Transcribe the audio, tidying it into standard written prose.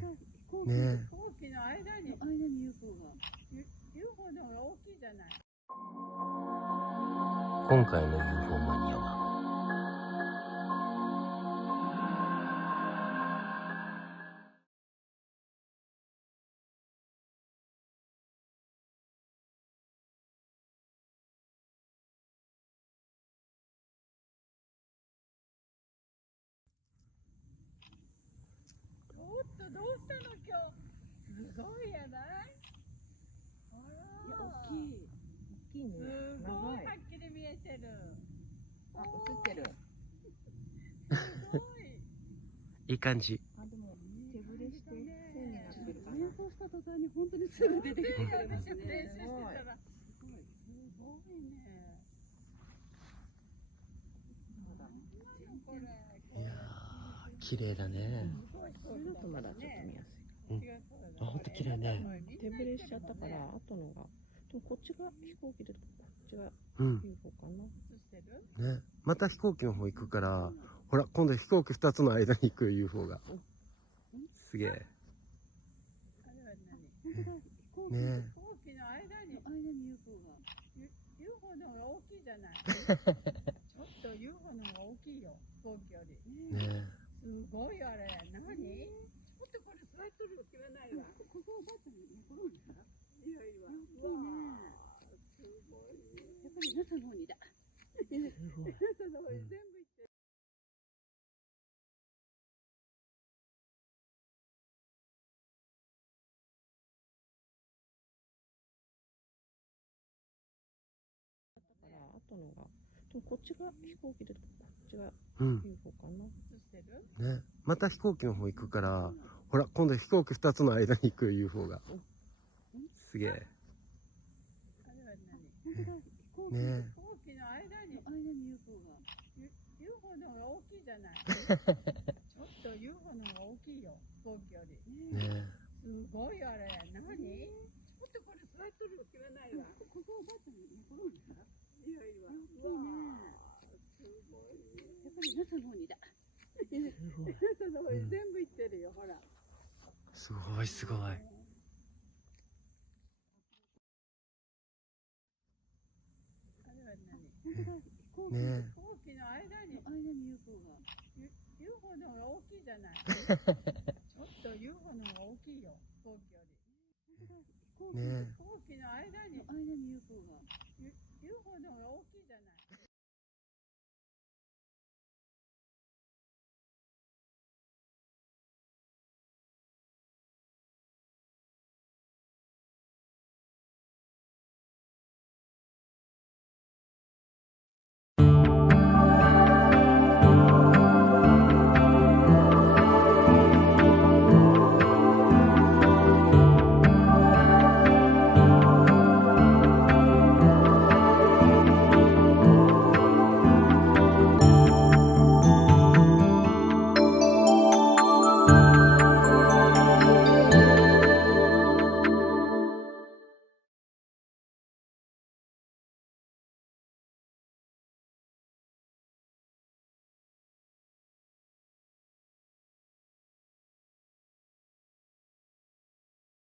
ね。飛行機の間に UFO が。UFO の方が大きいじゃない。今回の UFO マニアはおっと、どうしたの今日。すごいやない。あらー、大きい。大きいね。すごいはっきり見えてる。あ、映ってる。すごい。いい感じ。あ、でも手ぶれして線になってるかな。連想した途端に本当にすぐ出てくるよね。練習してたら。すごいね。これ。いやー、綺麗だね。これだとまだちょっと見やすい。あ、ほんと綺麗ね。手ぶれしちゃったから、後のが。でもこっちが飛行機で、こっちがうん。 UFO かな。ね。また飛行機の方行くから、ほら、今度飛行機2つの間に行く UFO が。すげえ。ね。飛行機の間に UFO が。UFO の方が大きいじゃない。ちょっと UFO の方が大きいよ、飛行機より。ね。すごいあれ。何？もっとこれ座っとる気はないわ。ここをバットに寝転んだ。いやいや。うわー。すごい。やっぱり NASA の方にだ。NASA の方に全部行ってる。だから後のが。でもこっちが飛行機で、こっちがうん。 UFO かな。ね。また飛行機の方行くから、ほら、今度飛行機2つの間に行く UFO が。すげえ。ね。飛行機の間に UFO が。UFO の方が大きいじゃない。ちょっと UFO の方が大きいよ、飛行機より。ね。すごいあれ。何？もっとこれ座っとる気はないわ。ここをバットに寝転んだ。いやいや。うわー。すごい。やっぱり NASA の方にだ。NASA の方に全部行ってるよ、ほら。すごいすごい。ね。飛行機の間に UFO が。UFO の方が大きいじゃない。